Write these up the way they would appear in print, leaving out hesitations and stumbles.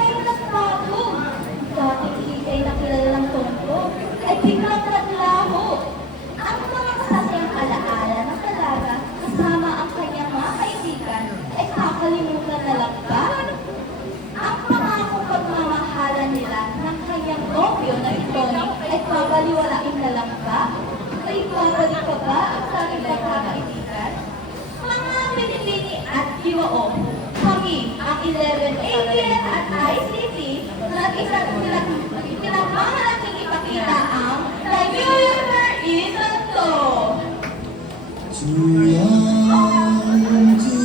ay nagbago. Dating ikay na kilalang tungkol, ay biglang naglaho. Ang mga masasayang alaala ng dalaga kasama ang kanyang mga kaibigan ay kakalimutan na lang ba? Ang pangakong pagmamahalan nila ng kanyang nobyo na si Tony ay babaliwalain na lang ba? Ay babalik pa ba ang dating pagkakaibigan? Mga Pilipini at Iwao, kami ang 11 ABS at ICT na isang pinamahalaking ipakita ang The New Year is a Song. Too young to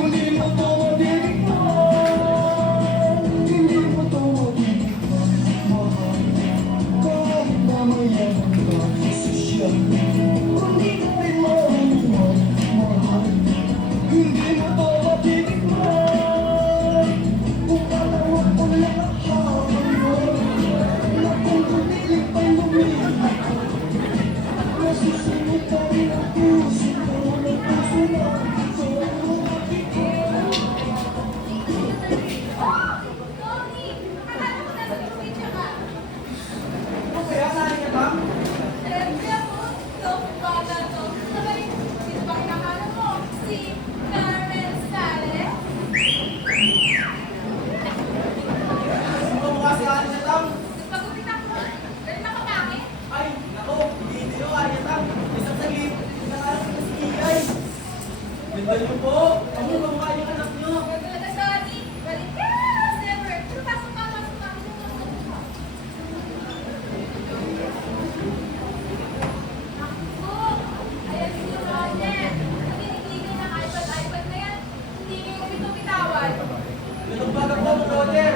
really remember. Ganyan po! Ano ba mukha yung anak nyo? Sorry, balik ka! Never! Pero pasok ka, pasok ka. Ako! Ayan si Roger! Tinitigil ng iPad na yan. Hindi niyo yung bitawan. Ganun ba po, Roger?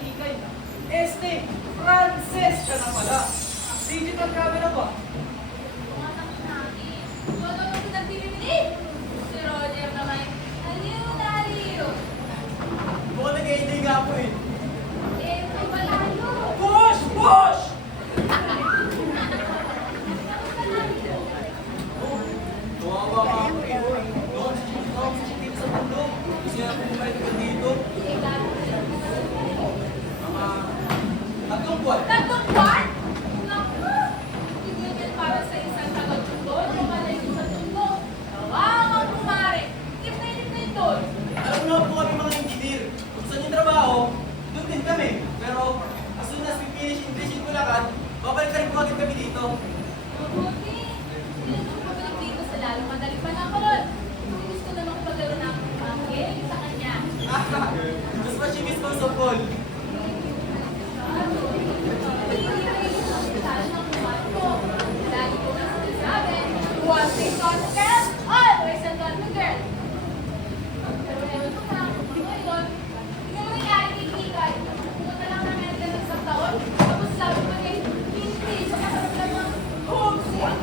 Kikay. Frances ka na pala. Digital camera ba? Mga anak namin. Ano yung pinagbibili? Si Roger naman. Aliw na aliw. Mukhang nag-enjoy nga po eh. Eh, may malayo. Push! Push! Kawawa nga ako eh. Noong CCTV sa mundo, gusto niya po kumain ka dito. Eh, gagawin. Mga tatlong buwan. Tatlong buwan? Naku! Tigil para sa isang taga-tundo, lumalay sa tundo. Nawawang kumare. Libre-libre doon. Alam mo naman po kami mga engineer. Kung saan yung trabaho, doon din kami. Pero as soon as we finish English in Bulacan, babalik ka rin po agad kami dito. Mabuti. Hindi naman pabalik dito sa lalong madali panahon. Gusto naman paglaro ng angel sa kanya. Mas pa siya mismo sa Paul. One thing on the girl, always a on the girl. Pero ewan ko na, ngayon, hindi mo nangyari kay Kikay. Pumunta lang namin ng isang taon, tapos sabi ko niya, hindi, sa kasaramdam ng homesick.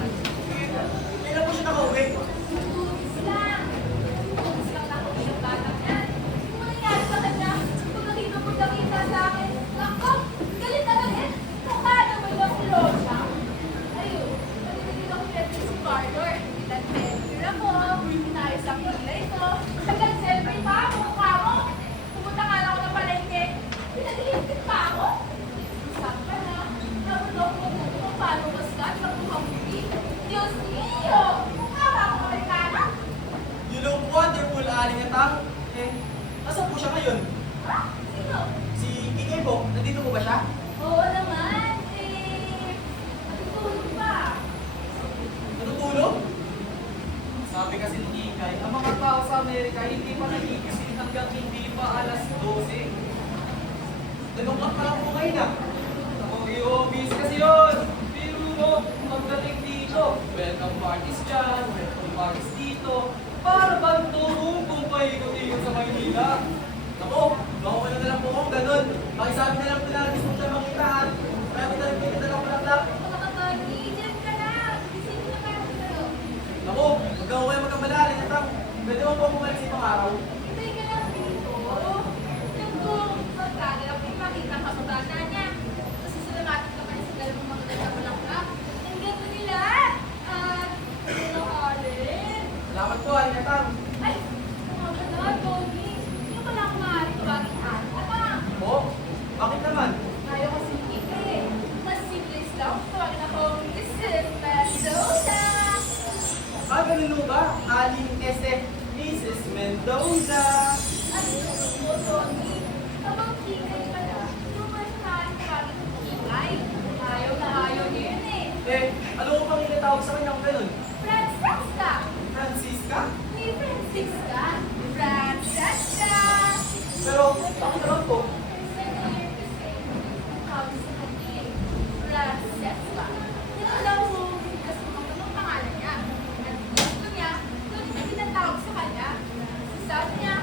Kailan po siya nakauwi? Tubis lang. Tubis lang ako ng batang yan. Hindi mo nangyari sa kanya, kung nakita mo nakita sa akin, nako, galit na galit. Mukha naman lang si Rosa. Ayun, pagdating ako dito si Carter. Nag-picture ako, inayos ang kulay ko. Nag-selfie pa ako, mukha mo. Pumunta nga lang ako ng palengke. Pinag-iipit pa ako. Sabi ka na, tapos ako kung paano baskat sa buhang-buti. Diyos niyo! Mukha ba ako Amerikana? You look wonderful, Aling Atang. Eh, asan po siya ngayon? Ha? Sino? Si Kikay po, nandito po ba siya? Oo naman, eh. Matutulog pa. Natutulog? Sabi kasi ni Kikay, ang mga tao sa Amerika hindi pa nagigising hanggang hindi pa alas 12. Nag-o'clock pa lang po kayo na. Busy kasi yun. Pero mo, pagdating dito, welcome parties dyan, welcome parties dito. Para bang turong kung paikot-ikot sa Maynila. Ako, baka na lang po kung ganun. Pakisabi na lang po na gusto ko siya makita at kaya ko na rin pinita lang palaklak. Makakatagi, dyan ka na. Gising na kayo sa'yo. Ako, huwag ako kayo magkamalari na tang. Pwede mo po bumalik sa ibang araw. Hintay ka lang dito. Yung kung magkagala ko yung makita ang kababata niya. Kasi sinamatik ka pa rin sa galawang mga nagkabalangka. Ang ganda nila. At, ano Alin? Salamat po, Aling Atang. Ay, mga ganun, Tony. Hindi ko pala kumahari ko bagay ata pa. Po? Bakit naman? Ayaw kasi eh. Mas simple lang. Tawagin ako, Mrs. Mendoza. Ganun mo ba? Aling Mrs. Mendoza. At yung mo, Tony, abang kikay pala, yung personality tawagin ko kikay. Ayaw na ayaw niya yun eh. Eh, ano ko pang inatawag sa kanya kung ganun? Francesca! Francisca? Ni Francisca! Francesca! Pero, bakit naman po? Familiar kasi, tawag sa kanya eh. Francesca. Yun daw, kasi ang pangalan niya. At gusto niya, doon niya tinatawag sa kanya. Sabi niya,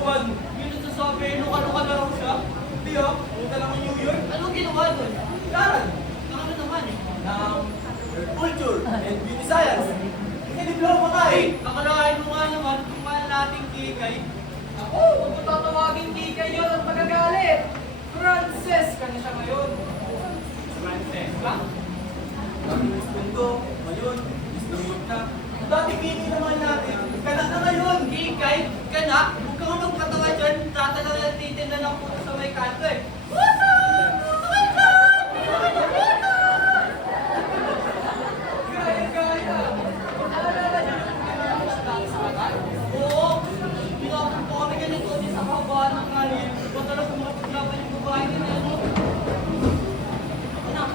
buwan. Yun ang sasabi, luka-luka na raw siya. Hindi ah, pumunta lang ng New York. Anong ginawa nun? Karan, ano naman eh? Ng culture and beauty science. Eh, diploma ka eh. Nakalain mo nga naman kung mahal nating kikay. Ako, kung tatawagin kikay yun at magagalit. Frances ka na siya ngayon. Frances ka? Dati gusto ko, ngayon, gusto mo na. Dati kikay naman natin, kanak na ngayon. Kikay, kanak, huwag ka nga magpatawa dyan. Tatala na titinda ng puto sa may kanto eh. Gaya. Naalala niyo yung pinag-isda sa kagat? Oo. Pinapag ko kami ganito din sa kabaan ng kalye. Ba't talaga kumapaglaban yung babae nila, no? Anak.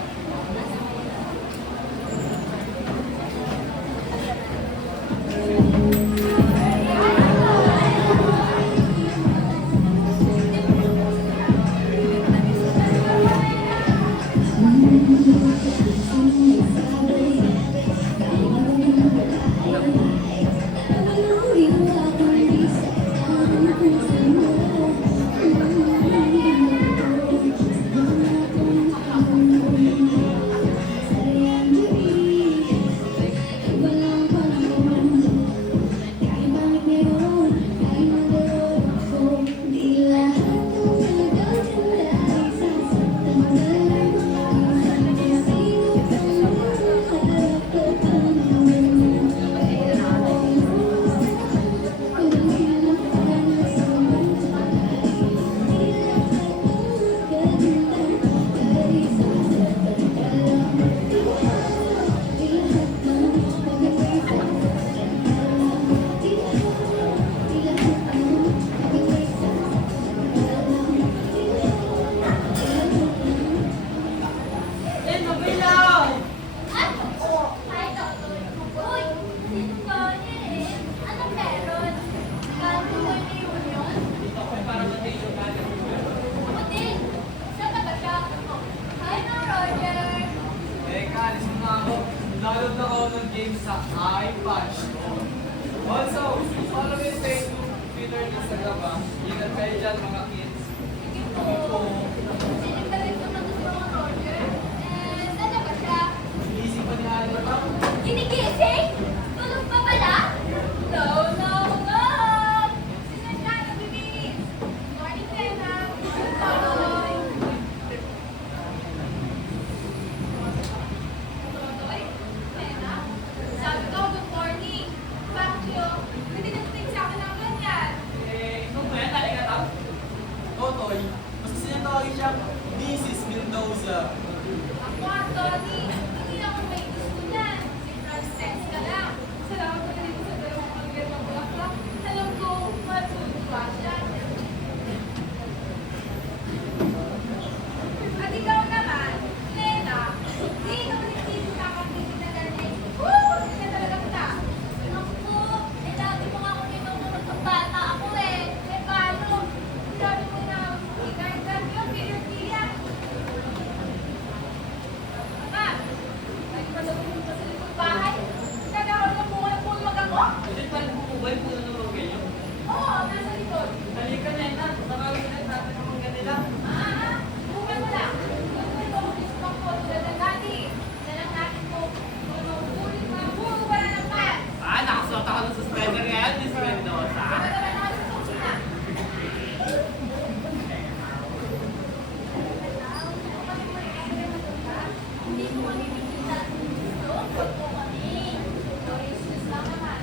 Nalog na ako ng game sa iPad ko. Also, follow me sa Facebook, Twitter, Instagram ba? Ingat kayo dyan mga kids. Sige po. Sinigdalit ko na gusto mo, Roger. Sana ba siya? Iisip pa ni Hannah ba? Ginigising? Tulog pa pala? No, no, no! Sino siya nagbibihis? Morning, Tena. Totoy. Totoy? Tena? Sabi ko, good morning. Bakit yun? Hindi nag-think sa akin ng ganyan. Ikaw ba yan? Halika tao? Totoy, mas gusto niya tawagin siya, Mrs. Mendoza. Ako, Tony, hindi ako may gusto niyan. Si Frances ka lang. Salamat ka dito sa dalawang pagkat ng bulaklak. Alam ko, matutuwa siya. At ikaw naman, Lena, di naman hindi nakakapagin na ganyan. Woo! Hindi na talaga kita. Naku, lagi mo nga ako tinutulog ng bata ako eh. Paano? Sabi mo na, ikay-ikay yung pinag-iyak. Ma, lagi pa sa pumunta sa likod bahay. Nagkakaroon ng bunga ako? Kasi parang bumubay po na naman kayo. Oo, nasa likod. Halika Nena, nakawin na natin ang mga nila. Bukan mo lang. Ito ang gusto ko tulad ng dati. Dalang natin ko, manuhulit na puro wala ng pants. Nakasuot ako ng suspender ngayon, Miss Mendoza. Ano naman ako sa kusina? Hindi ko mamimigita. Gusto ko kami. Doris lang naman.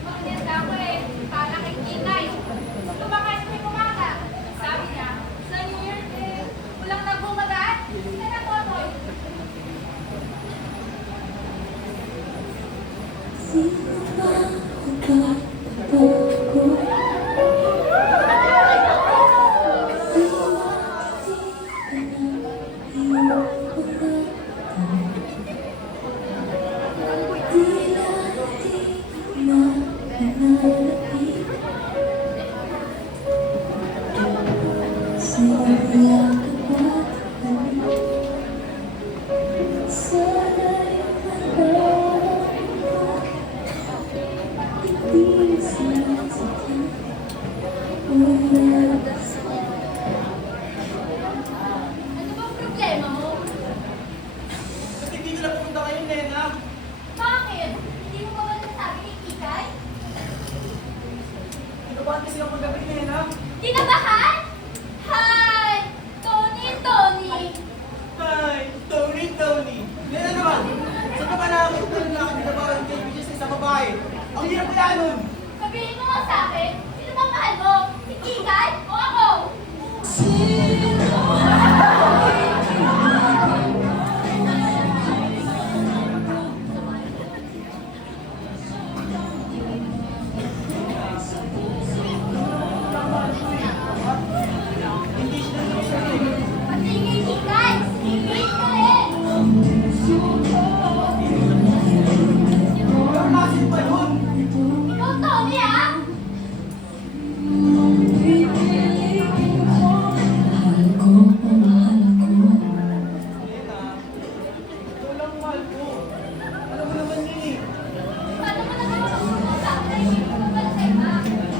Pagkita ko eh, para kay Kinay. Lumakas may kumaga. Sabi niya, sa New Year eh, walang nagbumagaan. Hindi na ko ako. Ano bang problema mo? Ba't hindi ka na pumunta ngayon, Nena? Bakit? Hindi mo ba nasabi ni Kikay? Kinabahan kasi ako magabi, Nena. Kinabahan? Hi! Tony, Tony! Hi, Tony, Tony. Nena naman, saan ka ba nakakita na nakakitabahan kay Bidges sa isang babae? Ang hirap kaya nun. Sabihin mo nga sa akin, sino bang mahal mo? Si Kikay o ako? Hindi siya nag-iisip. Pati kay Kikay! Kikay ka rin! Ang masin pa yun. Ikaw, Tony, ah! Nena, ikaw lang mahal ko. Alam mo naman yun eh. Paano mo naman makukuha sa akin na hindi mo mabala sa iba?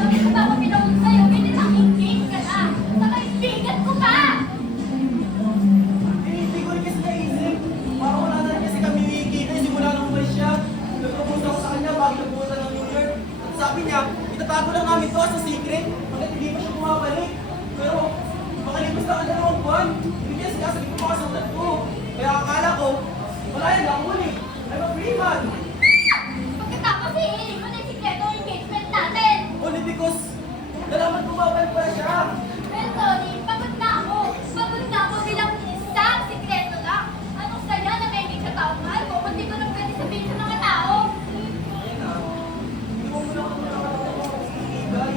Bakit ko ba ako pinawag sa'yo? Pinitang-ingking ka na! Sa kaibigan ko pa! Hindi ko rin kasi naisip. Parang wala na rin kasi kami ni Kiko simula nung umalis siya. Nagpapos ako sa kanya bago nagpunta ng New York. At sabi niya, itatago lang namin to as a secret hanggang hindi pa siya bumabalik. Pero makalipas na ang 2 buwan, hindi niya sinasabi ko makasulat ko. Kaya akala ko, wala yan lang ulit. I'm a free man. Pagkatapos hihiling mo na yung sikreto ng engagement natin! Only because nalaman ko babalik pa siya. Pero Tony, pagod na ako! Pagod na ako bilang isang sikreto lang! Anong saya na may sa tao mahal ko kung di ko nang pwede sabihin sa mga tao? Nena, hindi mo muna ako nakakatawa ko sa ibigay.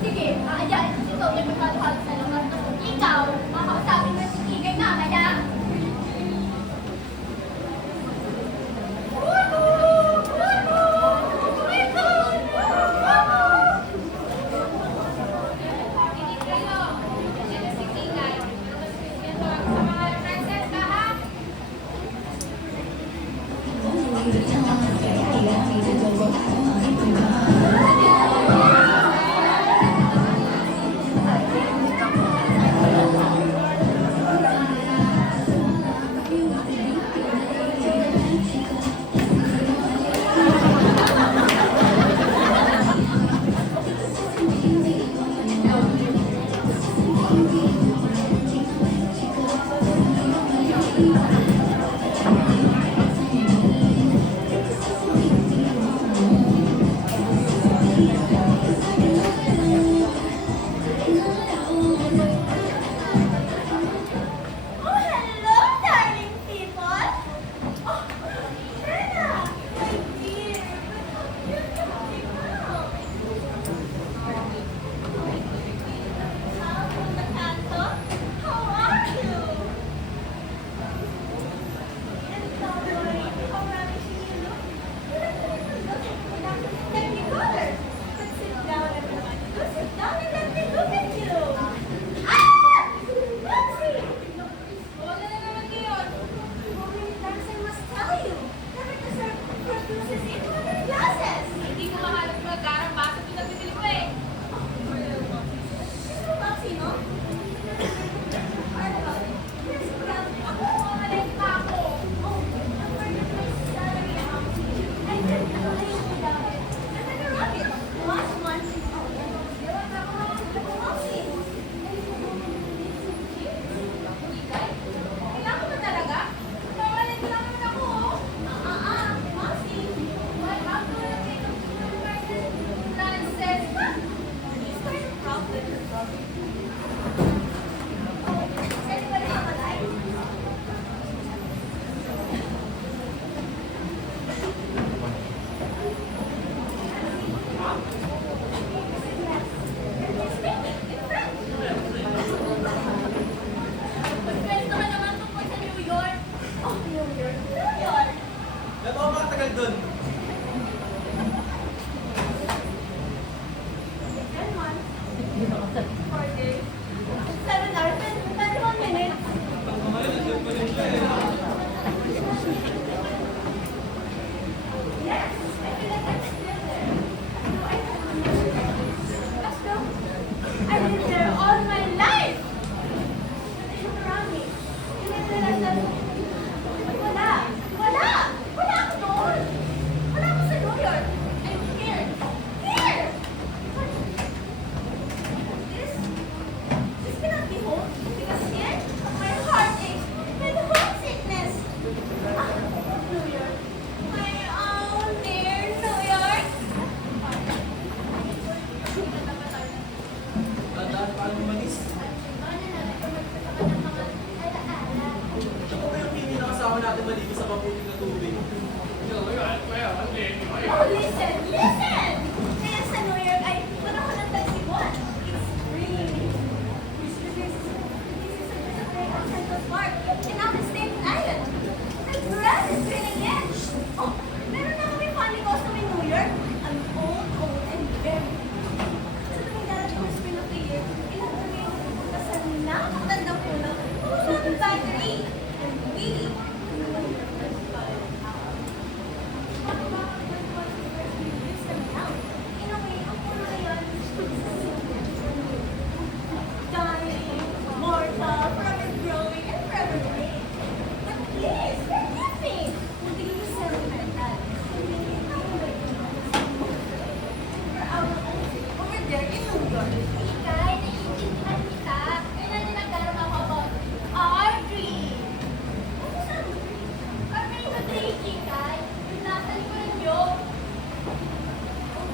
Sige, aayain ko si Tony magkaluhal sa lugar na kung ikaw, makausapin mo si Kigay mamaya! Kinig kayo! Ito si Kigay. Ito sa mga princess ka, ha? Oh, hello, darling people! Oh, Hannah! My dear! You're coming out! How Matanto? How are you? And don't worry, how ravishing you look. You look like Technicolor. But sit down, everyone. Do sit down and let me look at you. Ah! Roxy! Wala na naman ngayon. Mommy, Lance, I must tell you. Never deserve produces into other glasses. Hindi ko mahalap mag-arang basa ito na bibili ko eh. Sino ba? Sino? Ano ba? Yes, well, ako, mamalay pa ako. Oh, I'm working my salary out. I didn't know I should have it. I'm in a rocket. Last month. Oh, yeah. Ako naman sa Roxy. Kailangan mo talaga? Mawalan lang naman ako, oh. Moxie. What happened? Frances, huh? You started off with your brother. Oh, does anybody have a light? Pag-friends naman tungkol sa New York. Oh, New York. New York. Gato ka matagal dun. 10 months. 4 days. paano umalis? Ako ba yung hindi na kasama natin maligo sa mabuting na tubig? Oh, listen! Listen! Kaya sa New York ay panahon ng tagsibuan. It's spring. This is a great Central Park in our Staten Island. The grass is green again. Oh, meron na kami funny costume in New York. An old, and very sa tuwing darating ang spring of the year, ilang kami ang pupunta sa napakagandang puno. Pupunta ng battery. And we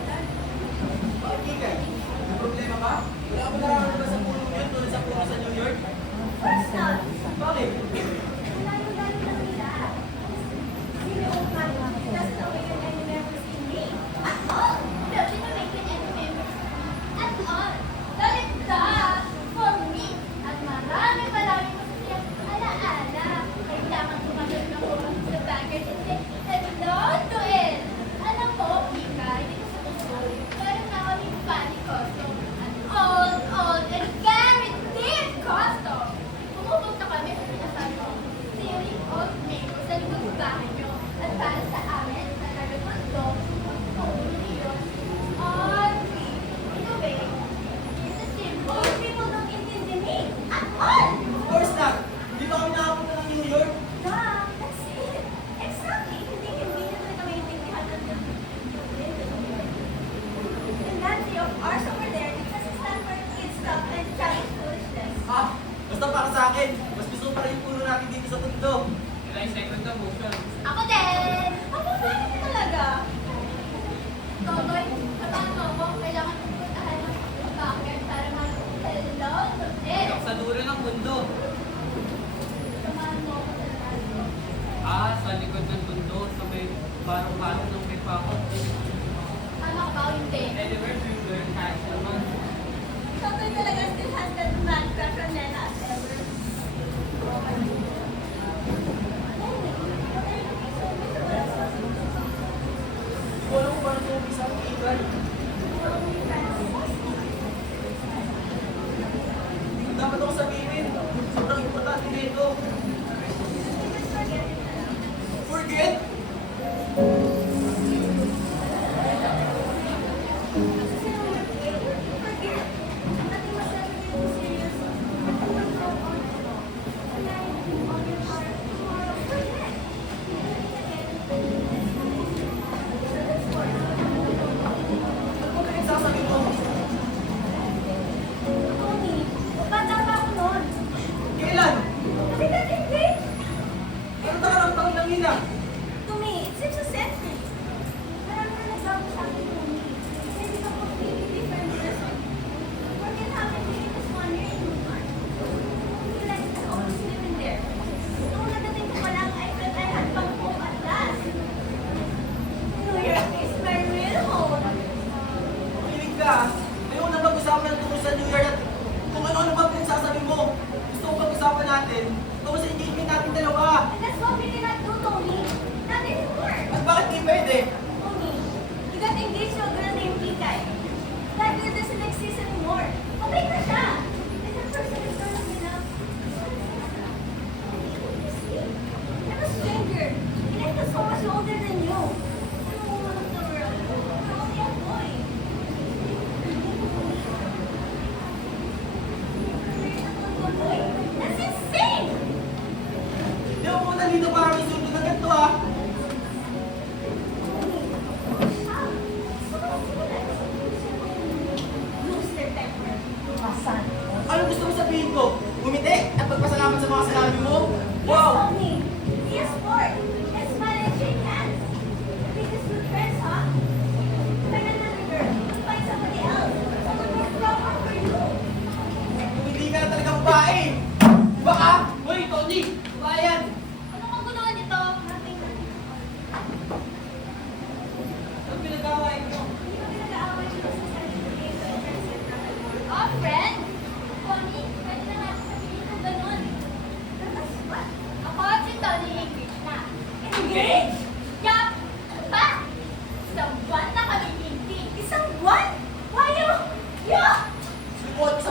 Bakit Kikay? May problema ba? Wala akong nararamdaman sa puno yun tulad sa puno sa New York. Bakit? Old and very deep costume. Pumupunta kami sa sinasabi ko, Sealing Old Maple sa likod ng bahay nyo. At para sa amin, sa talagang ito, pag-uli yun. Audrey, ito ba? It's a symbol. People don't intend the name at all. Of course not! Hindi ba kami nakapunta ng New York? That's it. Exactly. Hindi na talaga maintindihan ng And that day of ours over there, it doesn't stand for kids stuff and childish foolishness. Ah, basta para sa akin, mas gusto pa rin yung puno natin dito sa tundo. Ako din! Ako din talaga! Togoy, sabahan mo ako, kailangan pupuntahan ng bakit para mag-hello today. Sa dulo ng mundo. Samahan mo ako sa radyo. Sa likod ng mundo, sa may barong-barong ng may pakot. Tama ka ba o hindi? Anywhere to learn cash naman. Togoy talaga still has that man crush on Lena as ever. Hindi ko alam kung paano ito umpisa ang Kikay. Dapat ako sabihin, sobrang importante nito. Forget? Ano ba pinagsasabi mo? Tony, bata pa ako noon. Kailan? Kasi dati hindi. Ano nakarang taon lang yun ah? To me, it seems a century. Marami na nagbago sa akin, Tony. Hindi ka completely different person. What can happen to you this one year in New York? You like to always live in there. Noong nagating ko pa lang, I felt I had come home at last. New York is my real home. Makinig ka ah. Ayoko na pag-usapan ng tungkol sa New York at kung ano-ano ba pinagsasabi mo. Gusto ko pag-usapan natin tungkol sa engagement natin dalawa. And that's what we cannot do, Tony. Not anymore. At bakit di pwede? Tony, you got engaged to a girl named Kikay. That girl doesn't exist anymore. Okay na siya. And that person is gonna be now. See? I'm a stranger. And I feel so much older than you. I'm a woman of the world. You're only a boy. That's insane! Hindi ako punta dito para may sundo na ganito ah. Lose their temper. Ano gusto mo sabihin ko? Umiti at magpasalamat sa mga sinabi mo? Yes, Wow! Tony. Yes, sport. Let's smile and shake hands. Make us good friends, huh? Find another girl. Find somebody else. Someone more proper for you.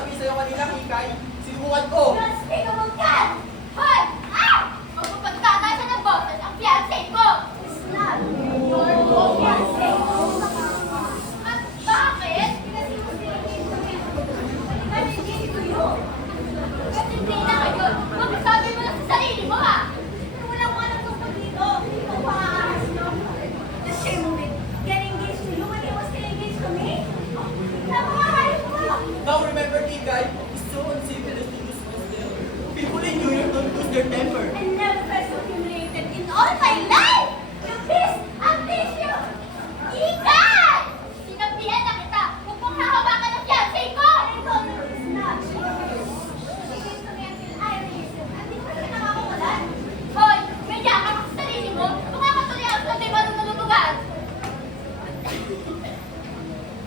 sinabi sa'yo kanina, Hikay? Sinubukan ko! Grabe ka magkan! Hoy! Ah! Magpapagtata siya ng boses ang fiancé ko! Snap! You're no fiancé! At bakit? Kasi mo sinigil ko yun. Sinigil ko yun. At hindi na kayo. Magsasabi mo lang sa sarili mo ha! Wala mo alam tungkol dito. Hindi mo paahas nyo. The shame of it. Get engaged to you when he was still engaged to me? Napakahayos mo! Now remember, Hikay, it's so uncivil to lose oneself. People in New York don't lose their temper. I never felt so humiliated in all my life! You pissed! I'm tissue! Ikan! Sinabihan na kita! Huwag mong hahawakan ang fiancé ko! I told you it's not true. She gave to me until I released him. At di ko na nakakawalan. Hoy! May yakap ka sa sarili mo! Kumakatuloy ako sa di marunong lutugan!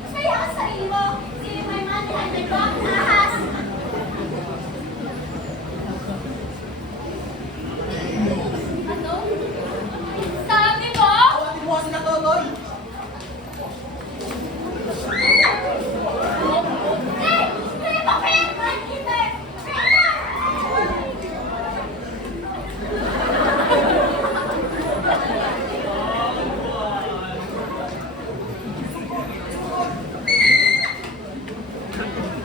Masaya ka sa sarili mo! Silip my man behind my back, ahas! Ano? Sabi mo? Awatin mo kasi na Totoy! Hey! Hindi mo pinagpan kita!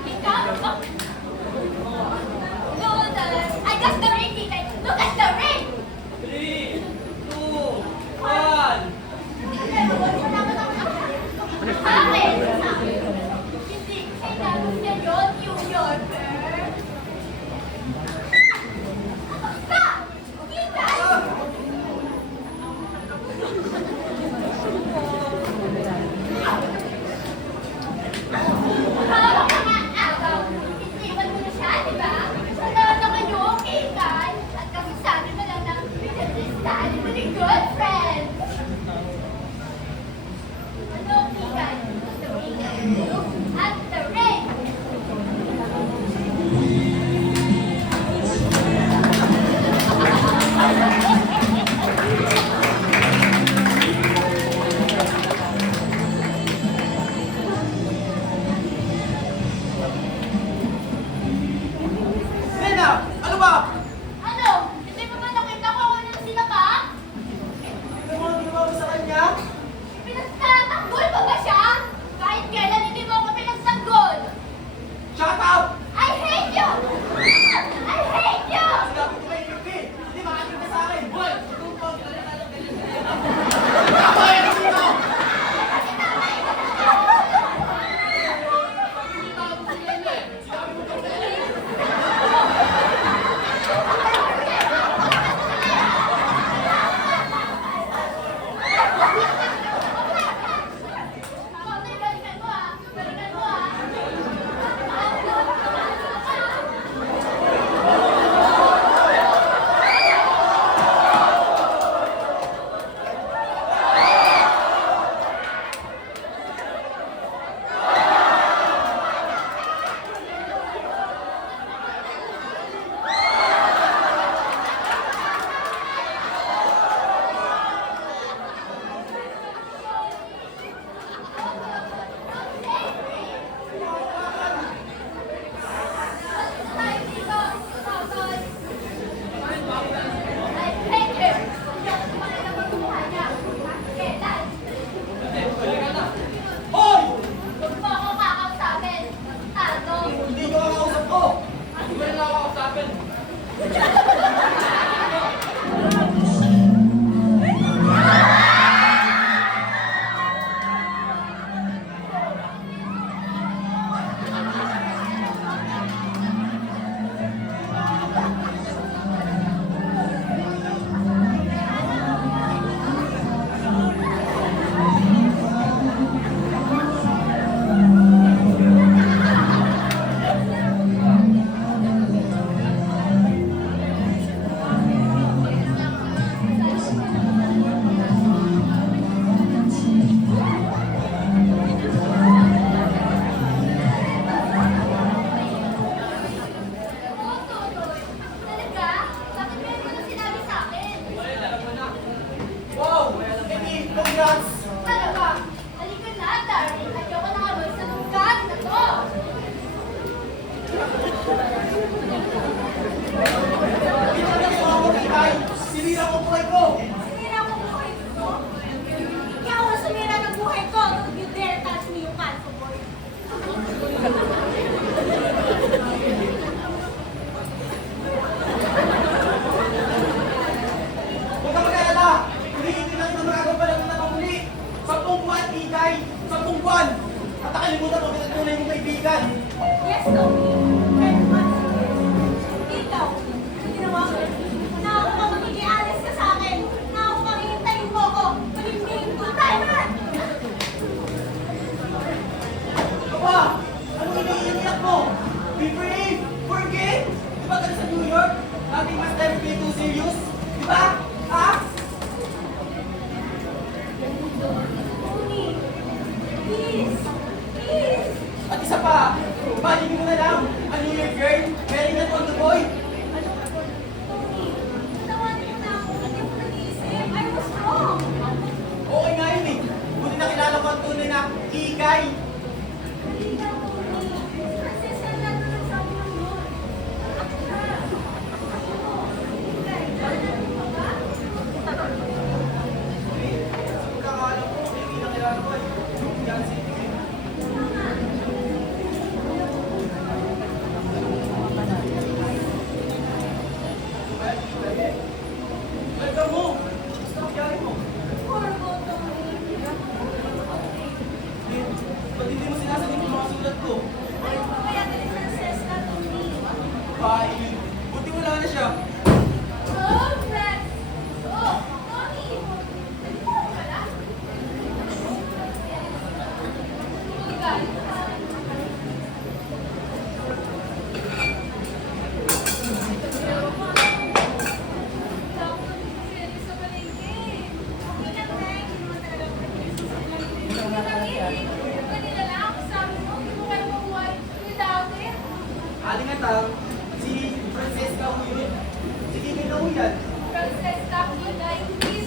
Ikaw? Look, I got the ring, Tita. Look at the ring! 3, 2, 1. Bakit? Hindi kailangan niya yun, New Yorker. Basta! Kita! Hawak ka nga agaw. Iniwan mo na siya, di ba? Wala na kayo, Ikan. At kasasabi mo lang ng pinag-kristal mo ni girlfriend. Ano, Ikan? The ring at the ring. Nena! Ano ba? Ano? Hindi mo ba nakita ko ako ng sinapa? Ano mo ang ginawa mo sa kanya? Pinagtatanggol pa ba siya? Kahit kailan hindi mo ako pinagtanggol. Shut up! I hate you! I hate you! Sinabi ko kay Yuki! Hindi makakita ka sa akin! Boy! Tumpag! Balikan mo ah! Balikan mo ah! Ito na yung ako, Ikay! Sinira ko buhay ko! Sumira ko buhay ko. Ikaw ang sumira ng buhay ko. Don't you dare touch me, you can't, boy. Huwag ka mag-alala! Hindi na kita magagampalan ng nakahuli! 10 buwan, Ikay! 10 buwan! At nakalimutan mo kita tunay mong kaibigan! Yes, Tony. Very much. Ikaw, ang ginawa mo. Na ako pa magigialis ka sa akin. Na ako pa hihintayin mo ko. Malimbihin ko tayo man. Ito ba? Anong iniiyak mo? Be brave! Forget! Di ba tayo sa New York? Nothing must ever be too serious? Di ba? Ha? Tony, please. Please. At isa pa, imagine mo na lang, a New York girl, wearing a condo boy. Tony, tawanin mo na ako. Hindi ko nag-iisip. I was wrong. Okay nga yun eh. Buti na kilala ko ang tunay na Ikay. Hindi ka, Tony. Prinsesa na lang nagsabi ng yun. Ako na. Ikay, dalanan mo ba? Kakaalam ko, hindi na kilala ko eh. Yan si Ikay. Welcome mo! Stop yari mo. Horrible, Tony. Ba't hindi mo sinasagot yung mga sulat ko? Ayaw ko kaya ni Prinsesa, Tony. Bye! Buti wala na siya. Oh, Rex! Oh, Tony! Nagpuro ka na? Ikay. Sa palengke. Okay lang, Meg. Hindi mo talaga kanina lang, sabi mo, hindi mo kayo mabuhay without it. Aling atang, si Francesca ho yun. Si Kimi na ho yan. Princess Takuya, guys, please